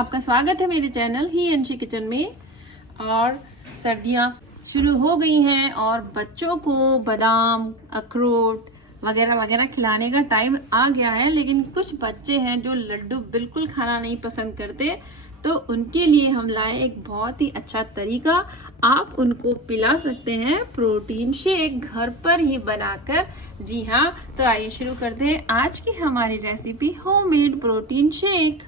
आपका स्वागत है मेरे चैनल ही अंशी किचन में। और सर्दियाँ शुरू हो गई हैं और बच्चों को बादाम, अखरोट वगैरह वगैरह खिलाने का टाइम आ गया है। लेकिन कुछ बच्चे हैं जो लड्डू बिल्कुल खाना नहीं पसंद करते, तो उनके लिए हम लाए एक बहुत ही अच्छा तरीका। आप उनको पिला सकते हैं प्रोटीन शेक घर पर ही बनाकर। जी हाँ, तो आइए शुरू करते हैं आज की हमारी रेसिपी होममेड प्रोटीन शेक।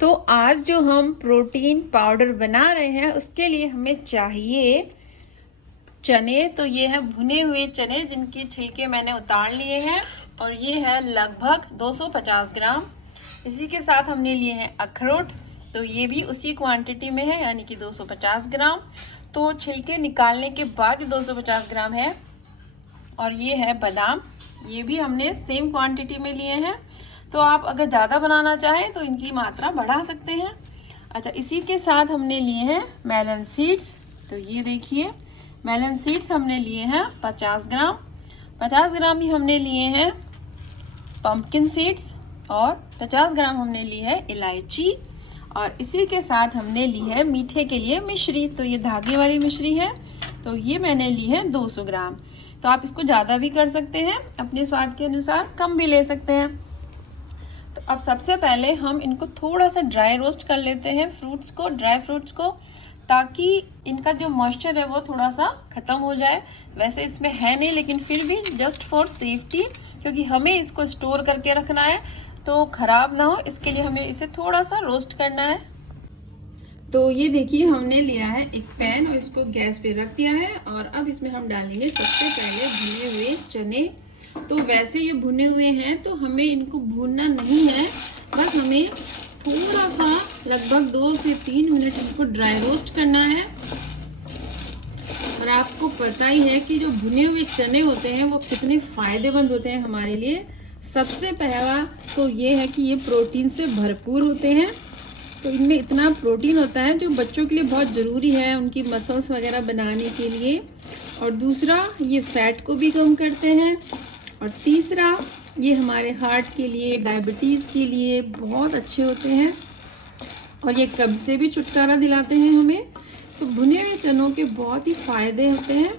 तो आज जो हम प्रोटीन पाउडर बना रहे हैं उसके लिए हमें चाहिए चने। तो ये है भुने हुए चने जिनके छिलके मैंने उतार लिए हैं और ये है लगभग 250 ग्राम। इसी के साथ हमने लिए हैं अखरोट, तो ये भी उसी क्वांटिटी में है यानी कि 250 ग्राम। तो छिलके निकालने के बाद 250 ग्राम है। और ये है बादाम, ये भी हमने सेम क्वांटिटी में लिए हैं। तो आप अगर ज़्यादा बनाना चाहें तो इनकी मात्रा बढ़ा सकते हैं। अच्छा, इसी के साथ हमने लिए हैं मेलन सीड्स। तो ये देखिए मेलन सीड्स हमने लिए हैं 50 ग्राम। 50 ग्राम ही हमने लिए हैं पंपकिन सीड्स और 50 ग्राम हमने ली है इलायची। और इसी के साथ हमने ली है मीठे के लिए मिश्री। तो ये धागे वाली मिश्री है, तो ये मैंने ली है 200 ग्राम। तो आप इसको ज़्यादा भी कर सकते हैं, अपने स्वाद के अनुसार कम भी ले सकते हैं। तो अब सबसे पहले हम इनको थोड़ा सा ड्राई रोस्ट कर लेते हैं, फ्रूट्स को, ड्राई फ्रूट्स को, ताकि इनका जो मॉइस्चर है वो थोड़ा सा खत्म हो जाए। वैसे इसमें है नहीं, लेकिन फिर भी जस्ट फॉर सेफ्टी, क्योंकि हमें इसको स्टोर करके रखना है तो खराब ना हो, इसके लिए हमें इसे थोड़ा सा रोस्ट करना है। तो ये देखिए हमने लिया है एक पैन और इसको गैस पे रख दिया है। और अब इसमें हम डालेंगे सबसे पहले भुने हुए चने। तो वैसे ये भुने हुए हैं तो हमें इनको भूनना नहीं है, बस हमें थोड़ा सा लगभग 2 से 3 मिनट इनको ड्राई रोस्ट करना है। और आपको पता ही है कि जो भुने हुए चने होते हैं वो कितने फायदेमंद होते हैं हमारे लिए। सबसे पहला तो ये है कि ये प्रोटीन से भरपूर होते हैं। तो इनमें इतना प्रोटीन होता है जो बच्चों के लिए बहुत ज़रूरी है, उनकी मसल्स वगैरह बनाने के लिए। और दूसरा, ये फैट को भी कम करते हैं। और तीसरा, ये हमारे हार्ट के लिए, डायबिटीज़ के लिए बहुत अच्छे होते हैं। और ये कब्ज से भी छुटकारा दिलाते हैं हमें। तो भुने हुए चनों के बहुत ही फायदे होते हैं।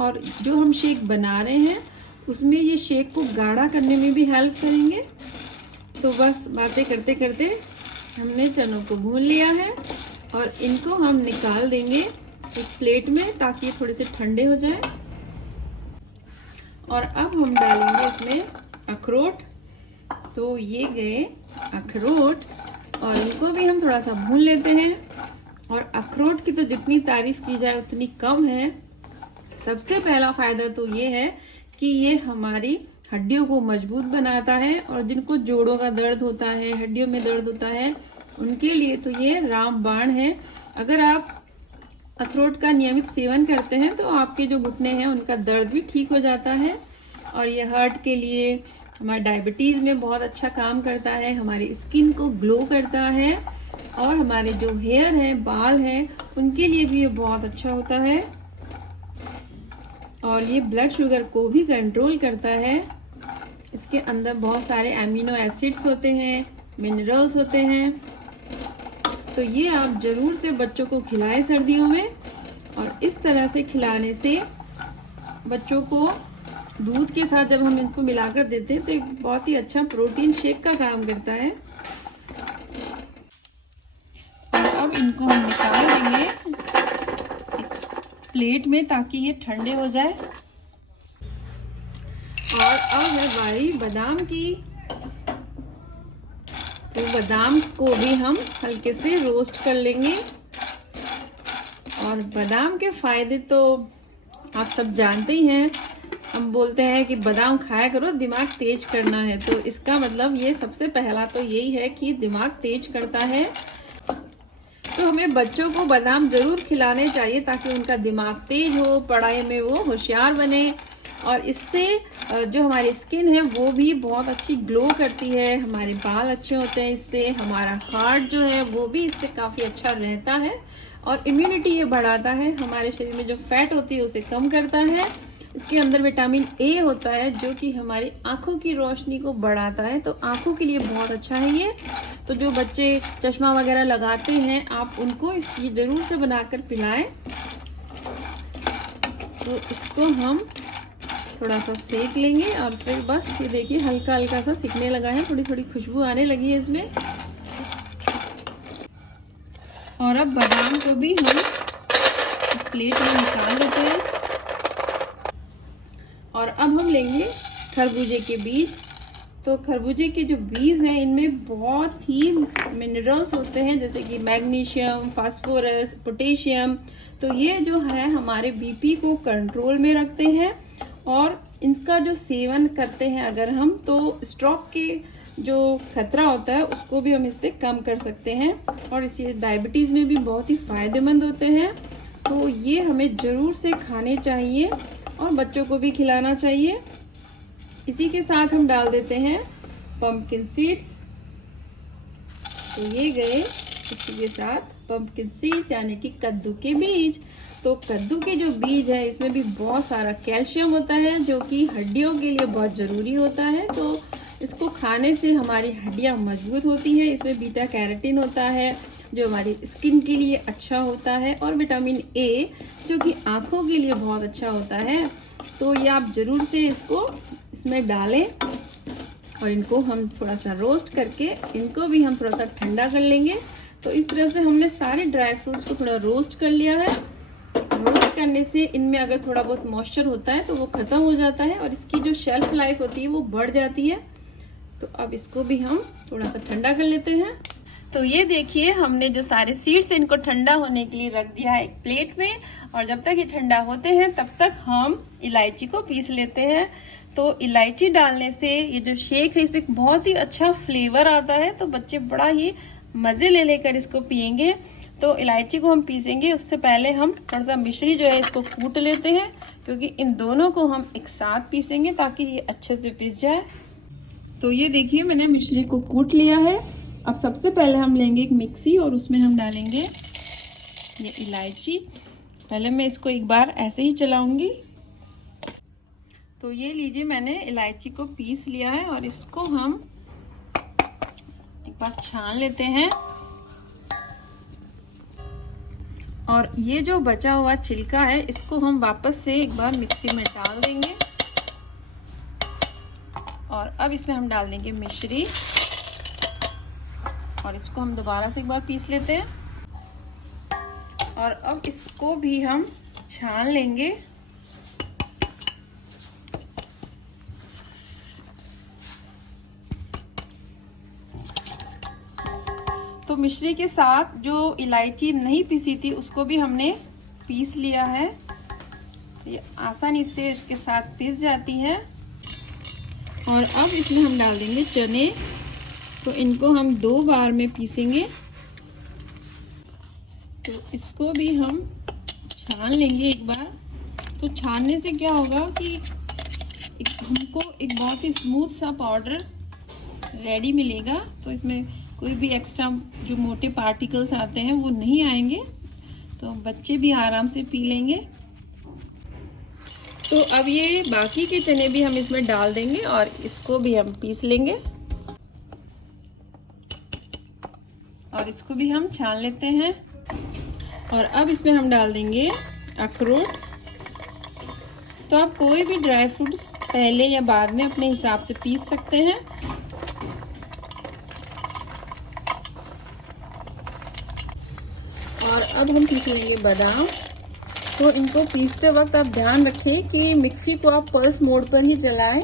और जो हम शेक बना रहे हैं उसमें ये शेक को गाढ़ा करने में भी हेल्प करेंगे। तो बस बातें करते करते हमने चनों को भून लिया है और इनको हम निकाल देंगे एक प्लेट में, ताकि ये थोड़े से ठंडे हो जाए। और अब हम डालेंगे इसमें अखरोट। तो ये गए अखरोट और इनको भी हम थोड़ा सा भून लेते हैं। और अखरोट की तो जितनी तारीफ की जाए उतनी कम है। सबसे पहला फायदा तो ये है कि ये हमारी हड्डियों को मजबूत बनाता है। और जिनको जोड़ों का दर्द होता है, हड्डियों में दर्द होता है, उनके लिए तो ये रामबाण है। अगर आप अखरोट का नियमित सेवन करते हैं तो आपके जो घुटने हैं उनका दर्द भी ठीक हो जाता है। और ये हार्ट के लिए, हमारे डायबिटीज़ में बहुत अच्छा काम करता है, हमारी स्किन को ग्लो करता है। और हमारे जो हेयर है, बाल हैं, उनके लिए भी ये बहुत अच्छा होता है। और ये ब्लड शुगर को भी कंट्रोल करता है। इसके अंदर बहुत सारे एमिनो एसिड्स होते हैं, मिनरल्स होते हैं। तो ये आप जरूर से बच्चों को खिलाएं सर्दियों में। और इस तरह से खिलाने से बच्चों को दूध के साथ जब हम इनको मिलाकर देते हैं तो एक बहुत ही अच्छा प्रोटीन शेक का काम करता है। और अब इनको हम निकाल देंगे प्लेट में ताकि ये ठंडे हो जाए। और अब है बारी बादाम की। तो बादाम को भी हम हल्के से रोस्ट कर लेंगे। और बादाम के फायदे तो आप सब जानते ही हैं। हम बोलते हैं कि बादाम खाया करो, दिमाग तेज करना है। तो इसका मतलब ये सबसे पहला तो यही है कि दिमाग तेज करता है। तो हमें बच्चों को बादाम जरूर खिलाने चाहिए ताकि उनका दिमाग तेज हो, पढ़ाई में वो होशियार बने। और इससे जो हमारी स्किन है वो भी बहुत अच्छी ग्लो करती है, हमारे बाल अच्छे होते हैं इससे, हमारा हार्ट जो है वो भी इससे काफ़ी अच्छा रहता है। और इम्यूनिटी ये बढ़ाता है, हमारे शरीर में जो फैट होती है उसे कम करता है। इसके अंदर विटामिन ए होता है जो कि हमारी आंखों की रोशनी को बढ़ाता है, तो आंखों के लिए बहुत अच्छा है ये। तो जो बच्चे चश्मा वगैरह लगाते हैं आप उनको इसकी ज़रूर से बनाकर पिलाएं। तो इसको हम थोड़ा सा सेक लेंगे और फिर बस ये देखिए हल्का हल्का सा सिकने लगा है, थोड़ी थोड़ी खुशबू आने लगी है इसमें। और अब बादाम को भी हम प्लेट में निकाल लेते हैं। और अब हम लेंगे खरबूजे के बीज। तो खरबूजे के जो बीज हैं इनमें बहुत ही मिनरल्स होते हैं, जैसे कि मैग्नीशियम, फास्फोरस, पोटेशियम। तो ये जो है हमारे बीपी को कंट्रोल में रखते हैं, और इनका जो सेवन करते हैं अगर हम, तो स्ट्रोक के जो खतरा होता है उसको भी हम इससे कम कर सकते हैं, और इसे डायबिटीज़ में भी बहुत ही फायदेमंद होते हैं। तो ये हमें ज़रूर से खाने चाहिए और बच्चों को भी खिलाना चाहिए। इसी के साथ हम डाल देते हैं पंपकिन सीड्स। तो ये गए इसी के साथ पंपकिन सीड्स यानी कि कद्दू के बीज। तो कद्दू के जो बीज है इसमें भी बहुत सारा कैल्शियम होता है जो कि हड्डियों के लिए बहुत ज़रूरी होता है। तो इसको खाने से हमारी हड्डियां मजबूत होती है। इसमें बीटा कैरोटीन होता है जो हमारी स्किन के लिए अच्छा होता है, और विटामिन ए जो कि आँखों के लिए बहुत अच्छा होता है। तो ये आप ज़रूर से इसको इसमें डालें, और इनको हम थोड़ा सा रोस्ट करके इनको भी हम थोड़ा सा ठंडा कर लेंगे। तो इस तरह से हमने सारे ड्राई फ्रूट्स को थोड़ा रोस्ट कर लिया है। रोस्ट करने से इनमें अगर थोड़ा बहुत मॉइस्चर होता है तो वो खत्म हो जाता है, और इसकी जो शेल्फ लाइफ होती है वो बढ़ जाती है। तो अब इसको भी हम थोड़ा सा ठंडा कर लेते हैं। तो ये देखिए हमने जो सारे सीड्स इनको ठंडा होने के लिए रख दिया है एक प्लेट में, और जब तक ये ठंडा होते हैं तब तक हम इलायची को पीस लेते हैं। तो इलायची डालने से ये जो शेक है इसमें बहुत ही अच्छा फ्लेवर आता है, तो बच्चे बड़ा ही मज़े ले लेकर इसको पियेंगे। तो इलायची को हम पीसेंगे उससे पहले हम थोड़ा सा मिश्री जो है इसको कूट लेते हैं, क्योंकि इन दोनों को हम एक साथ पीसेंगे ताकि ये अच्छे से पिस जाए। तो ये देखिए मैंने मिश्री को कूट लिया है। अब सबसे पहले हम लेंगे एक मिक्सी और उसमें हम डालेंगे ये इलायची। पहले मैं इसको एक बार ऐसे ही चलाऊंगी। तो ये लीजिए मैंने इलायची को पीस लिया है, और इसको हम एक बार छान लेते हैं। और ये जो बचा हुआ छिलका है इसको हम वापस से एक बार मिक्सी में डाल देंगे, और अब इसमें हम डाल देंगे मिश्री, और इसको हम दोबारा से एक बार पीस लेते हैं। और अब इसको भी हम छान लेंगे। तो मिश्री के साथ जो इलायची नहीं पीसी थी उसको भी हमने पीस लिया है। ये आसानी से इसके साथ पीस जाती है। और अब इसमें हम डाल देंगे चने। तो इनको हम 2 बार में पीसेंगे। तो इसको भी हम छान लेंगे एक बार। तो छानने से क्या होगा कि हमको एक बहुत ही स्मूथ सा पाउडर रेडी मिलेगा। तो इसमें कोई भी एक्स्ट्रा जो मोटे पार्टिकल्स आते हैं वो नहीं आएंगे, तो बच्चे भी आराम से पी लेंगे। तो अब ये बाकी के चने भी हम इसमें डाल देंगे और इसको भी हम पीस लेंगे, और इसको भी हम छान लेते हैं। और अब इसमें हम डाल देंगे अखरोट। तो आप कोई भी ड्राई फ्रूट्स पहले या बाद में अपने हिसाब से पीस सकते हैं। और अब हम पीस लेंगे बादाम। तो इनको पीसते वक्त आप ध्यान रखें कि मिक्सी को आप पल्स मोड पर ही चलाएं।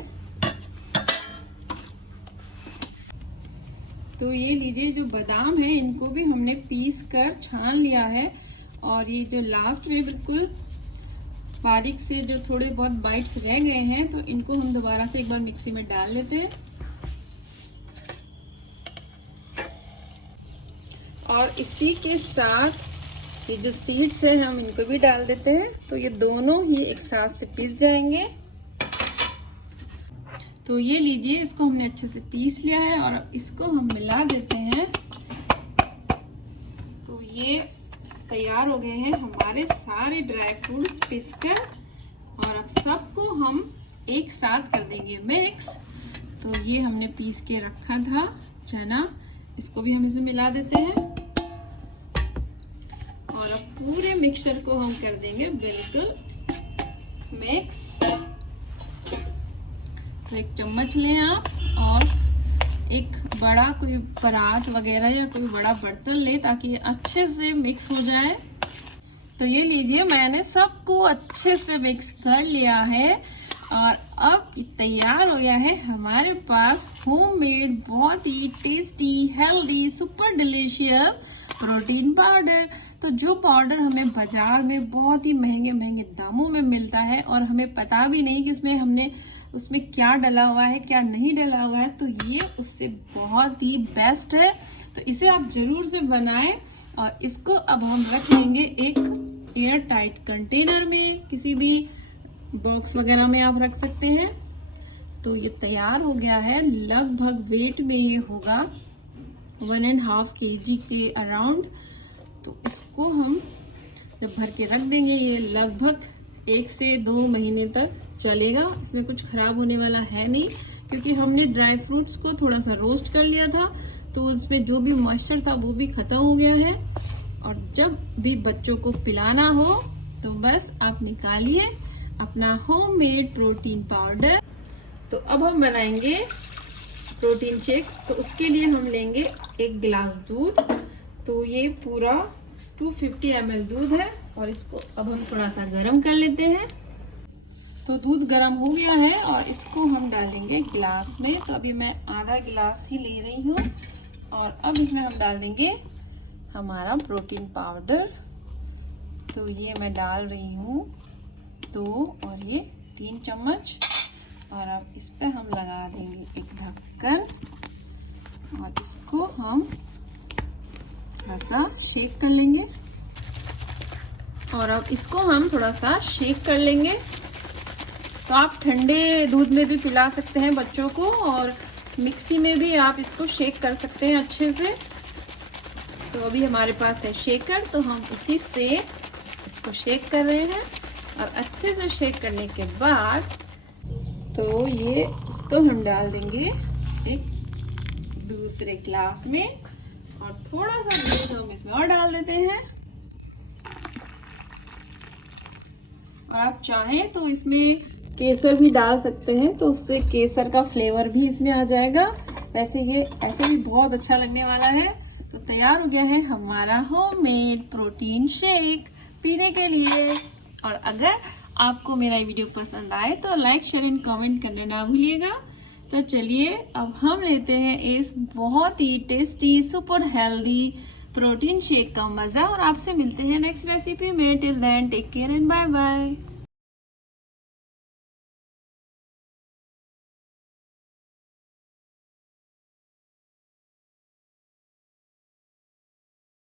तो ये लीजिए जो बादाम है इनको भी हमने पीस कर छान लिया है, और ये जो लास्ट में बिल्कुल बारीक से जो थोड़े बहुत बाइट्स रह गए हैं तो इनको हम दोबारा से एक बार मिक्सी में डाल लेते हैं। और इसी के साथ ये जो सीड्स हैं हम इनको भी डाल देते हैं। तो ये दोनों ही एक साथ से पीस जाएंगे। तो ये लीजिए इसको हमने अच्छे से पीस लिया है, और अब इसको हम मिला देते हैं। तो ये तैयार हो गए हैं हमारे सारे ड्राई फ्रूट्स पीसकर, और अब सबको हम एक साथ कर देंगे मिक्स। तो ये हमने पीस के रखा था चना, इसको भी हम इसमें मिला देते हैं और अब पूरे मिक्सचर को हम कर देंगे बिल्कुल मिक्स। तो एक चम्मच लें आप और एक बड़ा कोई परात वगैरह या कोई बड़ा बर्तन ले ताकि अच्छे से मिक्स हो जाए। तो ये लीजिए, मैंने सबको अच्छे से मिक्स कर लिया है और अब तैयार हो गया है हमारे पास होममेड बहुत ही tasty healthy super delicious protein powder. तो जो पाउडर हमें बाजार में बहुत ही महंगे महंगे दामों में मिलता है और हमें पता भी नहीं कि उसमें क्या डला हुआ है क्या नहीं डला हुआ है, तो ये उससे बहुत ही बेस्ट है। तो इसे आप जरूर से बनाएं और इसको अब हम रख लेंगे एक एयर टाइट कंटेनर में, किसी भी बॉक्स वगैरह में आप रख सकते हैं। तो ये तैयार हो गया है, लगभग वेट में ये होगा 1.5 kg के अराउंड। तो इसको हम जब भर के रख देंगे ये लगभग 1 से 2 महीने तक चलेगा। इसमें कुछ खराब होने वाला है नहीं, क्योंकि हमने ड्राई फ्रूट्स को थोड़ा सा रोस्ट कर लिया था तो उसमें जो भी मॉइस्चर था वो भी खत्म हो गया है। और जब भी बच्चों को पिलाना हो तो बस आप निकालिए अपना होममेड प्रोटीन पाउडर। तो अब हम बनाएंगे प्रोटीन शेक। तो उसके लिए हम लेंगे 1 गिलास दूध। तो ये पूरा 250 ml दूध है और इसको अब हम थोड़ा सा गर्म कर लेते हैं। तो दूध गर्म हो गया है और इसको हम डालेंगे गिलास में। तो अभी मैं आधा गिलास ही ले रही हूँ और अब इसमें हम डाल देंगे हमारा प्रोटीन पाउडर। तो ये मैं डाल रही हूँ 2 और ये 3 चम्मच। और अब इस पे हम लगा देंगे एक ढक्कन और इसको हम थोड़ा सा शेक कर लेंगे। और अब इसको हम थोड़ा सा शेक कर लेंगे। तो आप ठंडे दूध में भी पिला सकते हैं बच्चों को और मिक्सी में भी आप इसको शेक कर सकते हैं अच्छे से। तो अभी हमारे पास है शेकर, तो हम इसी से इसको शेक कर रहे हैं। और अच्छे से शेक करने के बाद तो ये इसको हम डाल देंगे एक दूसरे ग्लास में और थोड़ा सा दूध हम इसमें और डाल देते हैं। और आप चाहें तो इसमें केसर भी डाल सकते हैं, तो उससे केसर का फ्लेवर भी इसमें आ जाएगा। वैसे ये ऐसे भी बहुत अच्छा लगने वाला है। तो तैयार हो गया है हमारा होममेड प्रोटीन शेक पीने के लिए। और अगर आपको मेरा वीडियो पसंद आए तो लाइक शेयर एंड कमेंट करना ना भूलिएगा। तो चलिए अब हम लेते हैं इस बहुत ही tasty super healthy protein shake का मजा और आपसे मिलते हैं नेक्स्ट रेसिपी में। Till then take care and bye bye.